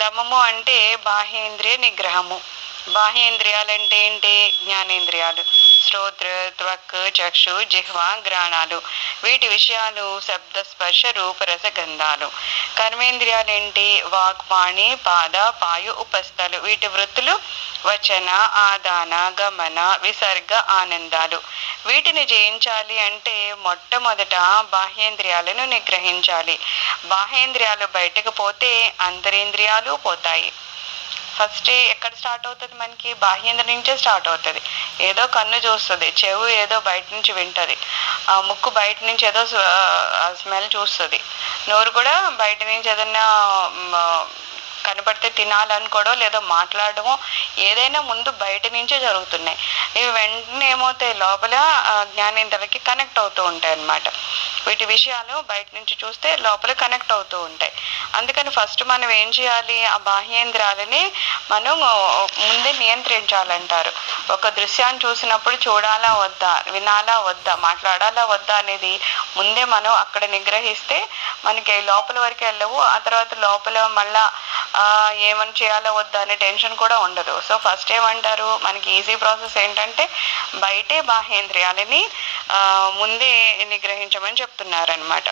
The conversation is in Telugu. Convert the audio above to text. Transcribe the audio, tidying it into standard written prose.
దమము అంటే బాహ్యేంద్రియ నిగ్రహము. బాహ్యేంద్రియాలంటే ఏంటి? జ్ఞానేంద్రియాలు, శ్రోత్ర, త్వక్, చక్షు, జిహ్వ, గ్రాణాలు. వీటి విషయాలు శబ్ద, స్పర్శ, రూప, రస, గంధాలు. కర్మేంద్రియాలేంటి? వాక్, పాణి, పాద, పాయు, ఉపస్థలు. వీటి వృత్తులు వచన, ఆదాన, గమన, విసర్గ, ఆనందాలు. వీటిని జయించాలి అంటే మొట్టమొదట బాహ్యేంద్రియాలను నిగ్రహించాలి. బాహ్యేంద్రియాలు బయటకు పోతే అంతరేంద్రియాలు పోతాయి. ఫస్ట్ ఎక్కడ స్టార్ట్ అవుతుంది? మనకి బాహ్యేంద్రియం నుంచే స్టార్ట్ అవుతుంది. ఏదో కన్ను చూస్తుంది, చెవు ఏదో బయట నుంచి వింటది, ముక్కు బయట నుంచి ఏదో స్మెల్ చూస్తుంది, నోరు కూడా బయట నుంచి ఏదన్నా కనబడితే తినాలనుకోవడం లేదో మాట్లాడడమో ఏదైనా ముందు బయట నుంచే జరుగుతున్నాయి. ఇవి వెంటనే ఏమవుతాయి? లోపల జ్ఞానేంద్రియాలకి కనెక్ట్ అవుతూ ఉంటాయి అన్నమాట. వీటి విషయాలు బయట నుంచి చూస్తే లోపల కనెక్ట్ అవుతూ ఉంటాయి. అందుకని ఫస్ట్ మనం ఏం చేయాలి? ఆ బాహ్యేంద్రియాలని మనం ముందే నియంత్రించాలంటారు. ఒక దృశ్యాన్ని చూసినప్పుడు చూడాలా వద్దా, వినాలా వద్దా, మాట్లాడాలా వద్దా అనేది ముందే మనం అక్కడ నిగ్రహిస్తే మనకి లోపల వరకు వెళ్ళవు. ఆ తర్వాత లోపల మళ్ళా ఏమని చేయాలో వద్దా అనే టెన్షన్ కూడా ఉండదు. సో ఫస్ట్ ఏమంటారు? మనకి ఈజీ ప్రాసెస్ ఏంటంటే బయటే బాహ్యేంద్రియాలని ముందే నిగ్రహించమని చెప్తున్నారనమాట.